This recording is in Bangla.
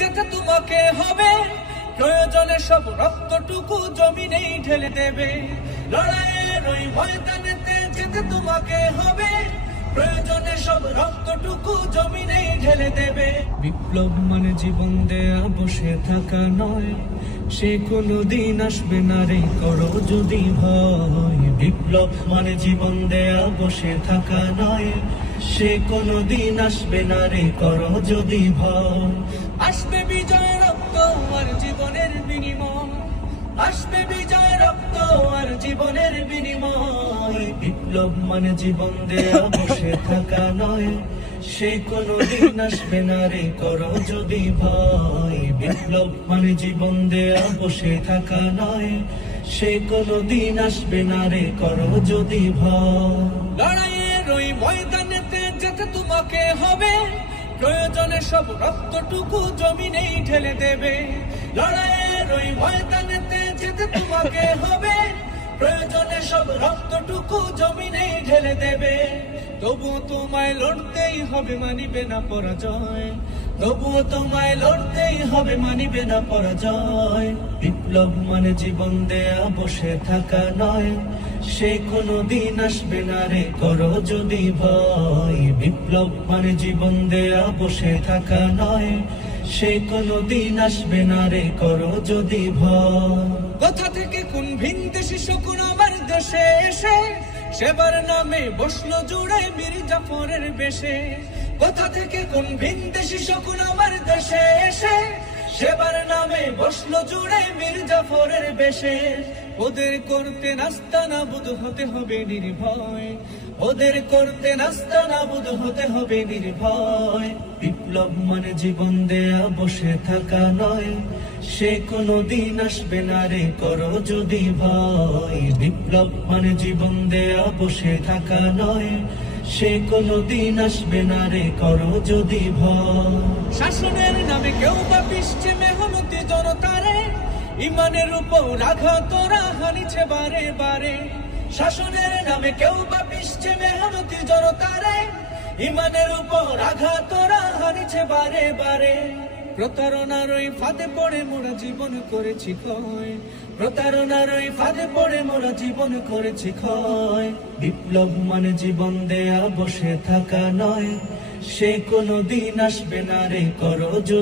যেতে তোমাকে হবে, প্রয়োজনে সব রক্তটুকু জমিনেই ঢেলে দেবে। লড়াইয়ের ওই ময়দানেতে যেতে তোমাকে হবে, প্রয়োজনে সব রক্তটুকু জমিনেই ঢেলে দেবে। বিপ্লব মানে জীবন দেয়া বসে থাকা নয়, সে কোনদিন আসবে না রে করো যদি ভয়। বিপ্লব মানে জীবন দেয়া বসে থাকা নয়, সে কোনদিন আসবে না রে করো যদি ভয়। আসবে বিজয় রক্ত আর জীবনের বিনিময়, আসবে বিজয় রক্ত আর জীবনের বিনিময়। বিপ্লব মানে জীবন দেয়া বসে থাকা নয়, সে কোনদিন আসবে না রে করো যদি ভয়। বিপ্লব মানে জীবন দেয়া বসে থাকা নয়, সে কোনদিন আসবে না রে করো যদি ভয়। লড়াইয়ের ওই ময়দানেতে যেতে তোমাকে হবে, প্রয়োজনে সব রক্তটুকু জমিনেই ঢেলে দেবে। লড়াইয়ের ওই ময়দানেতে যেতে তোমাকে হবে, প্রয়োজনে সব রক্তটুকু জমিনেই ঢেলে দেবে। তবুও তোমায় লড়তেই হবে, মানিবে না পরাজয়। তবুও তোমায় লড়তেই হবে, মানিবে না পরাজয়। বিপ্লব মানে জীবন দেয়া বসে থাকা নয়, সে কোনদিন আসবে না রে করো যদি ভয়। বিপ্লব মানে জীবন দেয়া বসে থাকা নয়, সে কোনদিন আসবে না রে করো যদি ভয়। কোথা থেকে কোন ভিনদেশি শকুন আমার দেশে এসে, সেবার নামে বসলো জুড়ে মীর জাফরের বেশে। কোথা থেকে কোন ভিনদেশি শকুন আমার দেশে এসে, সেবার নামে বসলো জুড়ে মীর জাফরের বেশে। ওদের করতে নাস্তানাবুদ হতে হবে নির্ভয়, ওদের করতে নাস্তানাবুদ হতে হবে নির্ভয়। বিপ্লব মানে জীবন দেয়া বসে থাকা নয়, সে কোনদিন আসবে না রে করো যদি ভয়। বিপ্লব মানে জীবন দেয়া বসে থাকা নয়, সে কোনদিন আসবে না রে করো যদি ভয়। শাসনের নামে কেউ বা পিষছে মেহনতি জনতারে, ইমানের উপর আঘাত ওরা হানিছে বারে বারে। শাসনের নামে কেউ বা পিষছে মেহনতি জনতারে, ইমানের উপর আঘাত ওরা হানিছে বারে বারে। প্রতারণার ওই ফাঁদে পড়ে মোরা জীবন করেছি ক্ষয়, প্রতারণার ওই ফাঁদে পড়ে মোরা জীবন করেছি ক্ষয়। বিপ্লব মানে জীবন দেয়া বসে থাকা নয়, সে কোনদিন আসবে না রে করো যদি